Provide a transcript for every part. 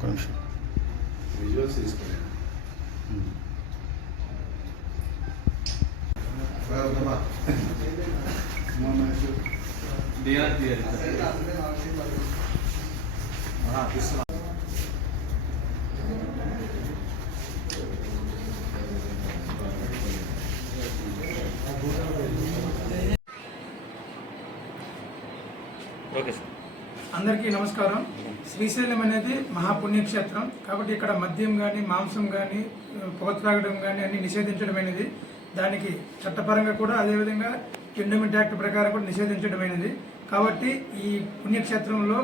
ఒక్క నిమిషం విజువల్స్ తీసుకున్నాను. Okay sir. అందరికీ నమస్కారం. శ్రీశైలం అనేది మహాపుణ్యక్షేత్రం కాబట్టి ఇక్కడ మద్యం కానీ మాంసం కానీ పొగ త్రాగడం కానీ అన్ని నిషేధించడమైనది. దానికి చట్టపరంగా కూడా అదేవిధంగా ఎండోమెంట్ యాక్ట్ ప్రకారం కూడా నిషేధించడమైనది. కాబట్టి ఈ పుణ్యక్షేత్రంలో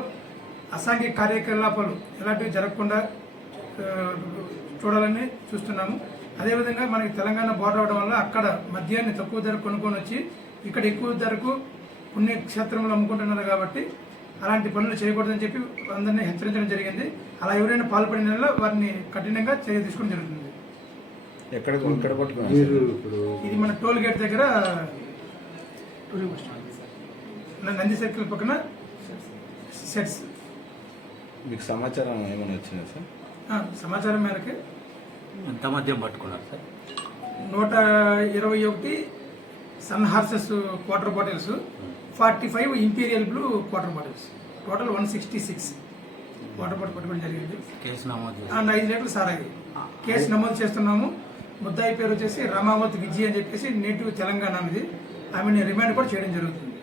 అసాంఘిక కార్యకలాపాలు ఎలాంటివి జరగకుండా చూడాలని చూస్తున్నాము. అదేవిధంగా మనకి తెలంగాణ బోర్డర్ అవడం వల్ల అక్కడ మద్యాన్ని తక్కువ ధరకు కొనుక్కొని వచ్చి ఇక్కడ ఎక్కువ ధరకు పుణ్యక్షేత్రంలో అమ్ముకుంటున్నారు. కాబట్టి అలాంటి పనులు చేయకూడదని చెప్పి అందరినీ హెచ్చరించడం జరిగింది. అలా ఎవరైనా పాల్పడిన వారిని కఠినంగా చర్య తీసుకోవడం జరుగుతుంది. ఇది మన టోల్ గేట్ దగ్గర నంది సర్కిల్ పక్కన సెట్స్. మీకు సమాచారం ఏమైనా వచ్చిందా సార్? సమాచారం మేరకు ఎంత మద్యం పట్టుకున్నారు sir? 121 sun horses quarter bottles, 45 imperial blue quarter bottles, total 166 water bottle పట్టుకోవడం జరిగింది. కేసు నమోదు 5 లీటర్లు సారాయి కేసు నమోదు చేస్తున్నాము. ముద్దాయి పేరు వచ్చేసి రమావత్ విజయ్ అని చెప్పేసి నేటివ్ తెలంగాణ. ఆమెని రిమాండ్ కూడా చేయడం జరుగుతుంది.